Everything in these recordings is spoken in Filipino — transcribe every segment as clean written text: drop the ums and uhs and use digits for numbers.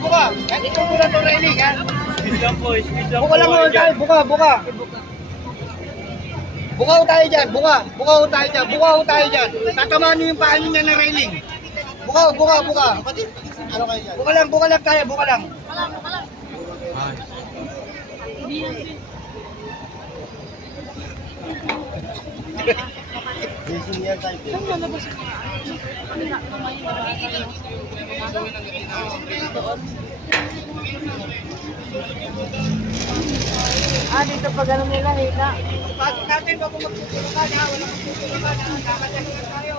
buka. Ito muna to railing, ha? Speed lang po, speed lang Buka lang mo tayo, buka. Buka ho tayo dyan, buka ho tayo dyan. Tatamaan nyo yung paa nyo na ng railing. Buka. Ano kayo dyan? Buka lang tayo, buka lang. Dito pa ganun nila, hila. Pasok natin, bago magtutulungan, ha? Walang magtutulungan, ha? Dapat lang tayo.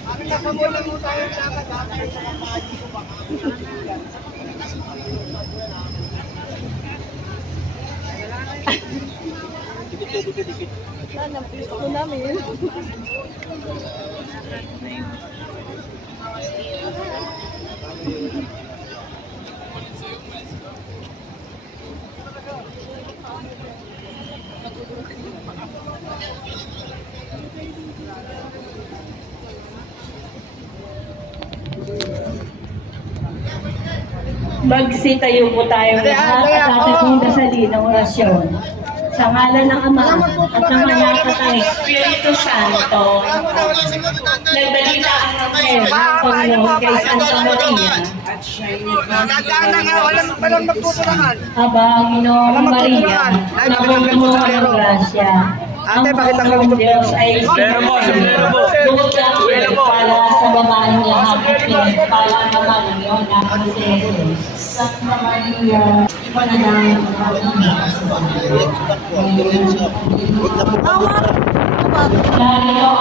Bakit nasa mall lang mo tayo dapat, ha? Tayo sa kamaji ko ba? Sana, gusto namin. Magsitayo po tayo lahat at ating pong dasalin ng orasyon. Sa ngalan ng Ama at ng Anak at ng Espiritu Santo, nagbalita ang Anghel ng Panginoon kay Santa Maria. Nagdaan na nga, walang magtutulungan. Aba, Ginoong Maria, napupuno ng grasya. Ate, bakit ang Ang Diyos ay Sombrero mo, sombrero mo. bukod lang para sa babaeng lahat at para naman ang iyong anak si Jesus. Santa Maria, ipanalangin mo kami. Narito ang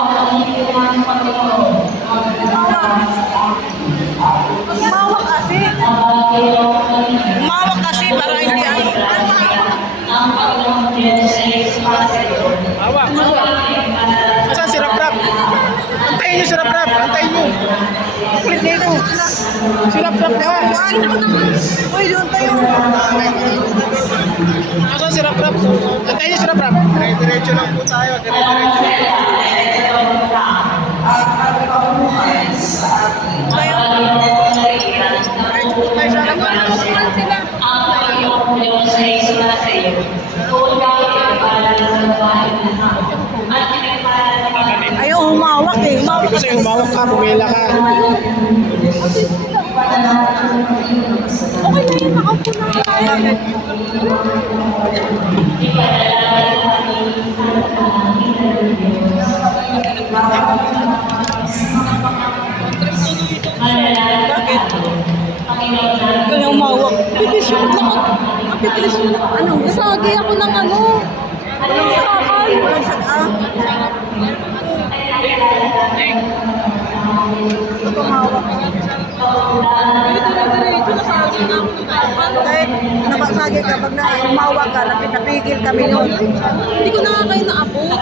pag-ibig ng Panginoon. Umawak kasi. Umawak kasi para hindi ay. Ang Panginoon Diyos ay sumasayo. Hawak. Saan si Rap? Antayin nyo si Rap. Antayin nyo. Kulit na ito. Si Rap na. Ano ko naman? Uy, doon tayo. Saan si Rap? Antayin nyo si Rap. Diretso lang po tayo. Diretso. Ang Panginoon Diyos ay sumasayo. Kung gawin para sa babaeng lahat. At pinagpala Ayaw, humawak eh. Humawak Kasi humawak ka, bumila ka. Okay na yun, nakaupo na tayo. Bakit? Kaya humawak. Pitis yun lang. Ang pitis yun lang. Ano? Nasagi ako ng ano. Walang sakal. Walang sakal. Ito tumawak. Dito nasagi na ako. Kahit napasagi ka, pag humawak ka, napigil kami yun. Hindi ko na nga kayo naabot.